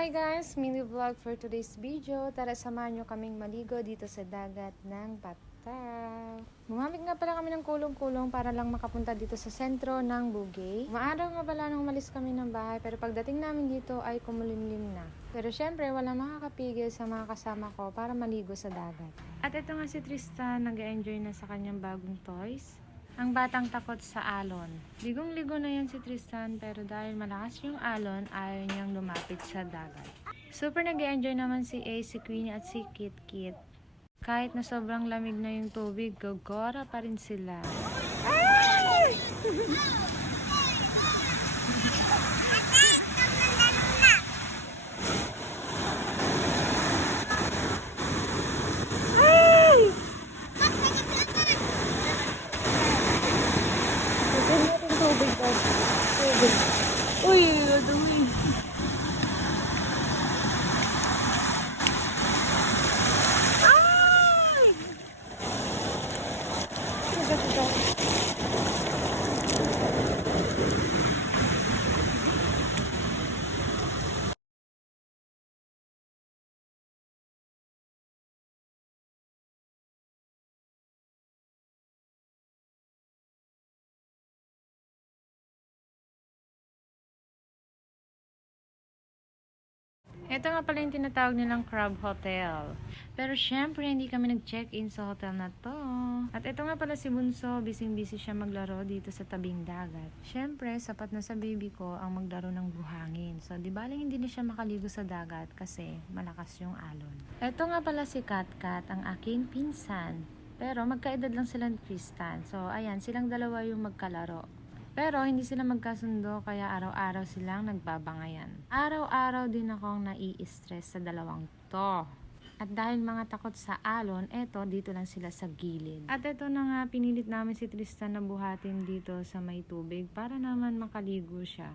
Hi guys! Mini vlog for today's video. Tara samahan nyo kaming maligo dito sa dagat ng Bataw. Gumamit nga pala kami ng kulong-kulong para lang makapunta dito sa sentro ng Bugay. Umaaraw nga pala nung umalis kami ng bahay pero pagdating namin dito ay kumulimlim na. Pero syempre wala makakapigil sa mga kasama ko para maligo sa dagat. At ito nga si Tristan, nag-enjoy na sa kanyang bagong toys. Ang batang takot sa alon. Ligong-ligo na yan si Tristan pero dahil malakas yung alon, ayaw niyang lumapit sa dagat. Super nag-enjoy naman si A, si Queenie at si Kit Kit. Kahit na sobrang lamig na yung tubig, gagora pa rin sila. Uy, dumi. Ito nga pala yung tinatawag nilang Crab Hotel. Pero syempre, hindi kami nag-check-in sa hotel na to. At ito nga pala si Bunso, bising-busy siya maglaro dito sa tabing dagat. Syempre, sapat na sa baby ko ang maglaro ng buhangin. So, di baling hindi na siya makaligo sa dagat kasi malakas yung alon. Ito nga pala si Katkat, ang aking pinsan. Pero magkaedad lang sila ni Tristan. So, ayan, silang dalawa yung magkalaro. Pero hindi sila magkasundo kaya araw-araw silang nagbabangayan. Araw-araw din akong nai-stress sa dalawang to. At dahil mga takot sa alon, eto dito lang sila sa gilid. At eto na nga pinilit namin si Tristan na buhatin dito sa may tubig para naman makaligo siya.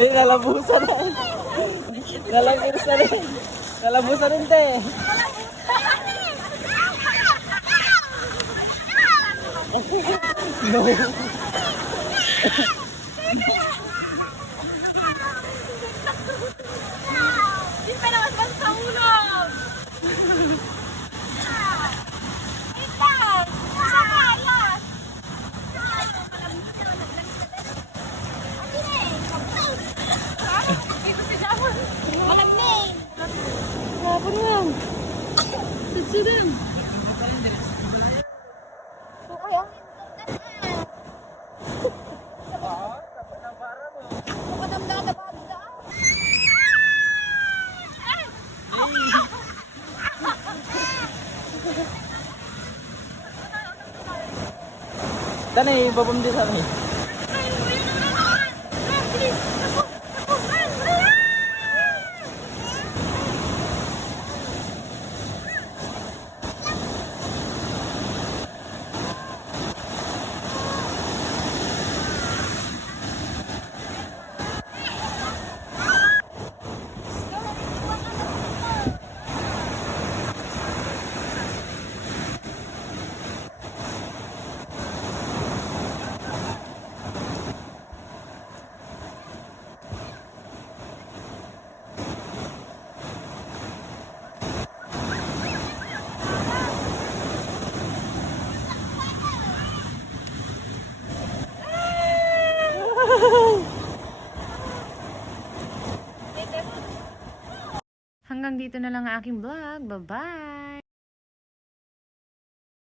Nalabusan na. Nalabusan na. Nalabusan rin, te. No. Di pa naman basta ulo. Malamig. Kapon nga. Sitsirin. Okay, ang Tanay, babam din sa amin. Hanggang dito na lang ang aking vlog. Bye-bye!